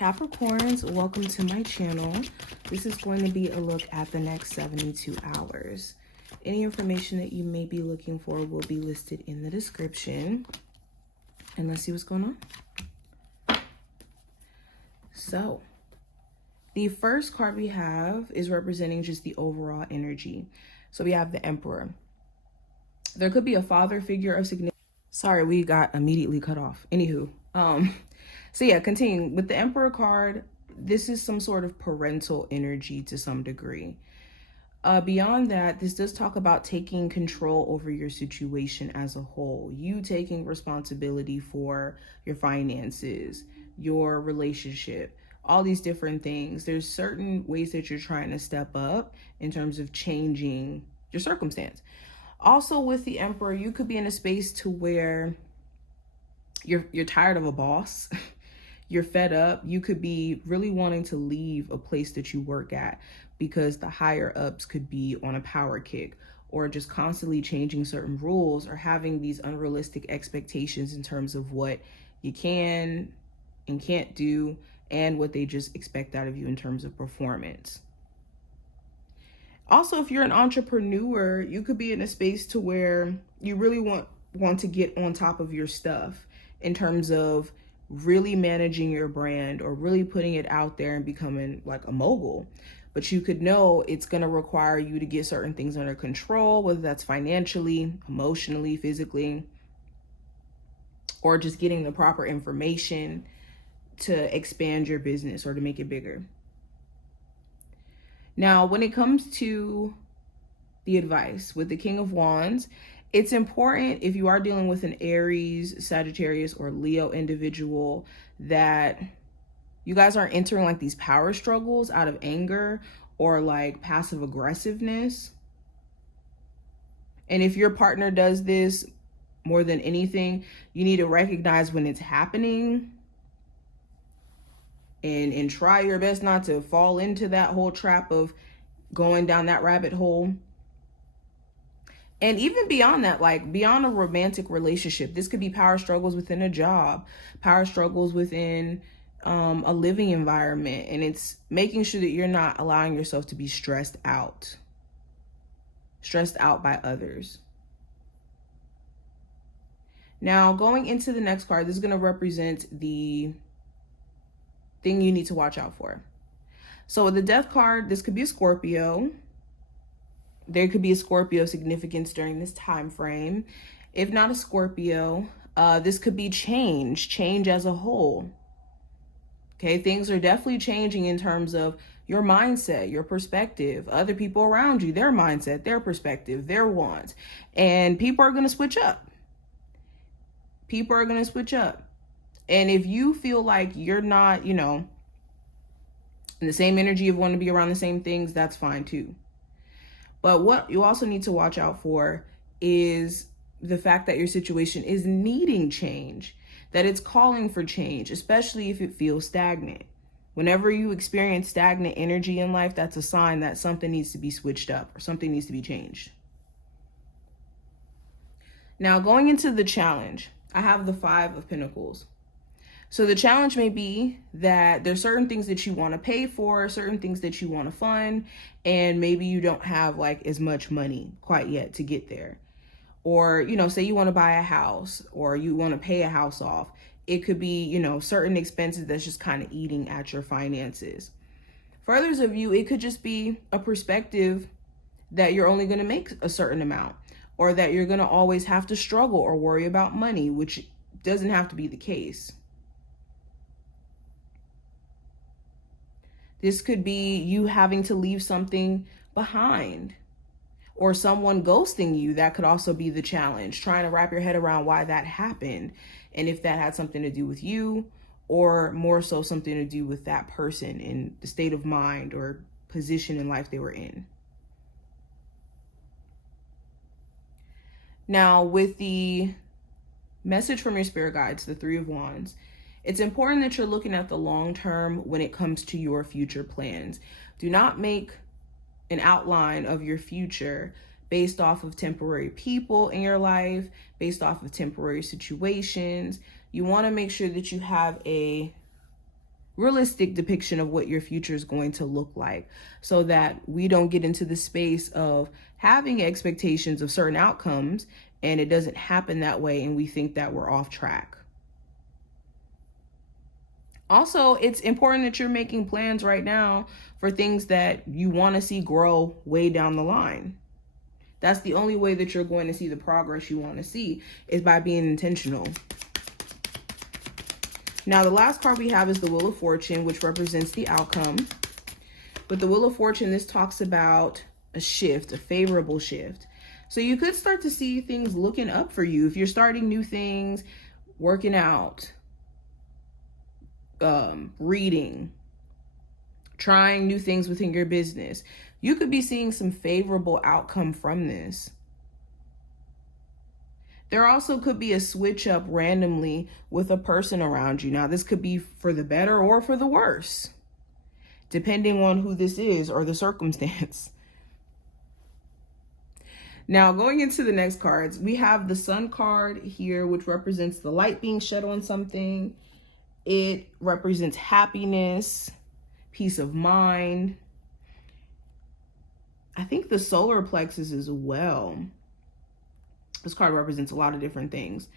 Capricorns, welcome to my channel. This is going to be a look at the next 72 hours. Any information that you may be looking for will be listed in the description. And let's see what's going on. So, the first card we have is representing just the overall energy. So we have the Emperor. There could be a father figure of significance. Sorry, we got immediately cut off. Anywho, so yeah, continuing with the Emperor card, this is some sort of parental energy to some degree. Beyond that, this does talk about taking control over your situation as a whole. You taking responsibility for your finances, your relationship, all these different things. There's certain ways that you're trying to step up in terms of changing your circumstance. Also with the Emperor, you could be in a space to where you're tired of a boss. You're fed up. You could be really wanting to leave a place that you work at because the higher ups could be on a power kick or just constantly changing certain rules or having these unrealistic expectations in terms of what you can and can't do and what they just expect out of you in terms of performance. Also, if you're an entrepreneur, you could be in a space to where you really want to get on top of your stuff in terms of really managing your brand or really putting it out there and becoming like a mogul. But you could know it's going to require you to get certain things under control, whether that's financially, emotionally, physically, or just getting the proper information to expand your business or to make it bigger. Now, when it comes to the advice with the King of Wands, it's important if you are dealing with an Aries, Sagittarius, or Leo individual that you guys aren't entering like these power struggles out of anger or like passive aggressiveness. And if your partner does this more than anything, you need to recognize when it's happening and try your best not to fall into that whole trap of going down that rabbit hole. And even beyond that, like beyond a romantic relationship, this could be power struggles within a job, power struggles within a living environment. And it's making sure that you're not allowing yourself to be stressed out by others. Now, going into the next card, this is going to represent the thing you need to watch out for. So with the Death card, this could be a Scorpio. There could be a Scorpio significance during this time frame. If not a Scorpio, this could be change as a whole. Okay, things are definitely changing in terms of your mindset, your perspective, other people around you, their mindset, their perspective, their wants. And people are going to switch up. People are going to switch up. And if you feel like you're not, in the same energy of wanting to be around the same things, that's fine too. But what you also need to watch out for is the fact that your situation is needing change, that it's calling for change, especially if it feels stagnant. Whenever you experience stagnant energy in life, that's a sign that something needs to be switched up or something needs to be changed. Now, going into the challenge, I have the 5 of Pentacles. So the challenge may be that there's certain things that you want to pay for, certain things that you want to fund, and maybe you don't have like as much money quite yet to get there. Or, say you want to buy a house or you want to pay a house off. It could be, certain expenses that's just kind of eating at your finances. For others of you, it could just be a perspective that you're only going to make a certain amount or that you're going to always have to struggle or worry about money, which doesn't have to be the case. This could be you having to leave something behind or someone ghosting you. That could also be the challenge, trying to wrap your head around why that happened and if that had something to do with you or more so something to do with that person in the state of mind or position in life they were in. Now, with the message from your spirit guides, the 3 of Wands, it's important that you're looking at the long term when it comes to your future plans. Do not make an outline of your future based off of temporary people in your life, based off of temporary situations. You want to make sure that you have a realistic depiction of what your future is going to look like, so that we don't get into the space of having expectations of certain outcomes and it doesn't happen that way and we think that we're off track. Also, it's important that you're making plans right now for things that you want to see grow way down the line. That's the only way that you're going to see the progress you want to see, is by being intentional. Now, the last card we have is the Wheel of Fortune, which represents the outcome. With the Wheel of Fortune, this talks about a shift, a favorable shift. So you could start to see things looking up for you if you're starting new things, working out, reading, trying new things within your business. You could be seeing some favorable outcome from this. There also could be a switch up randomly with a person around you. Now, this could be for the better or for the worse, depending on who this is or the circumstance. Now, going into the next cards, we have the Sun card here, which represents the light being shed on something. It represents happiness, peace of mind. I think the solar plexus as well. This card represents a lot of different things.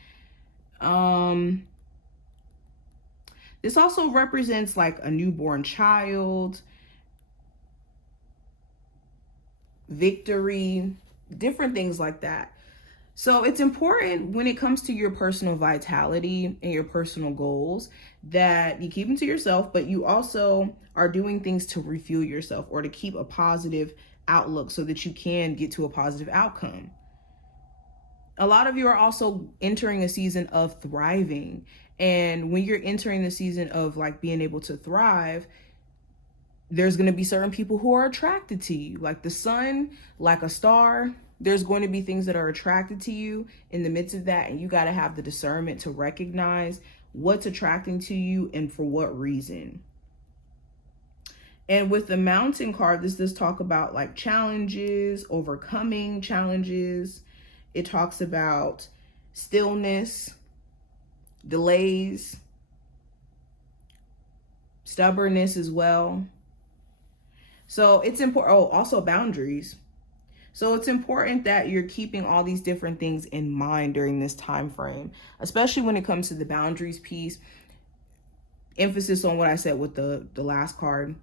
This also represents like a newborn child, victory, different things like that. So it's important when it comes to your personal vitality and your personal goals that you keep them to yourself, but you also are doing things to refuel yourself or to keep a positive outlook so that you can get to a positive outcome. A lot of you are also entering a season of thriving. And when you're entering the season of like being able to thrive, there's going to be certain people who are attracted to you, like the sun, like a star. There's going to be things that are attracted to you in the midst of that. And you got to have the discernment to recognize what's attracting to you and for what reason. And with the Mountain card, this does talk about like challenges, overcoming challenges. It talks about stillness, delays, stubbornness as well. So it's important. Oh, also boundaries. So it's important that you're keeping all these different things in mind during this time frame, especially when it comes to the boundaries piece. Emphasis on what I said with the last card.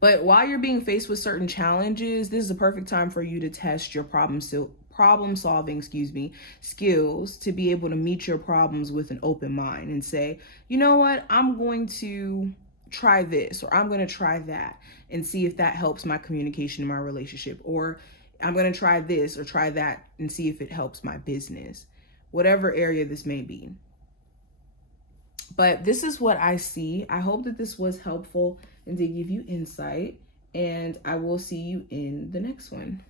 But while you're being faced with certain challenges, this is a perfect time for you to test your problem solving, skills, to be able to meet your problems with an open mind and say, you know what, I'm going to try this, or I'm going to try that and see if that helps my communication in my relationship, or I'm going to try this or try that and see if it helps my business, whatever area this may be. But this is what I see. I hope that this was helpful and to give you insight, and I will see you in the next one.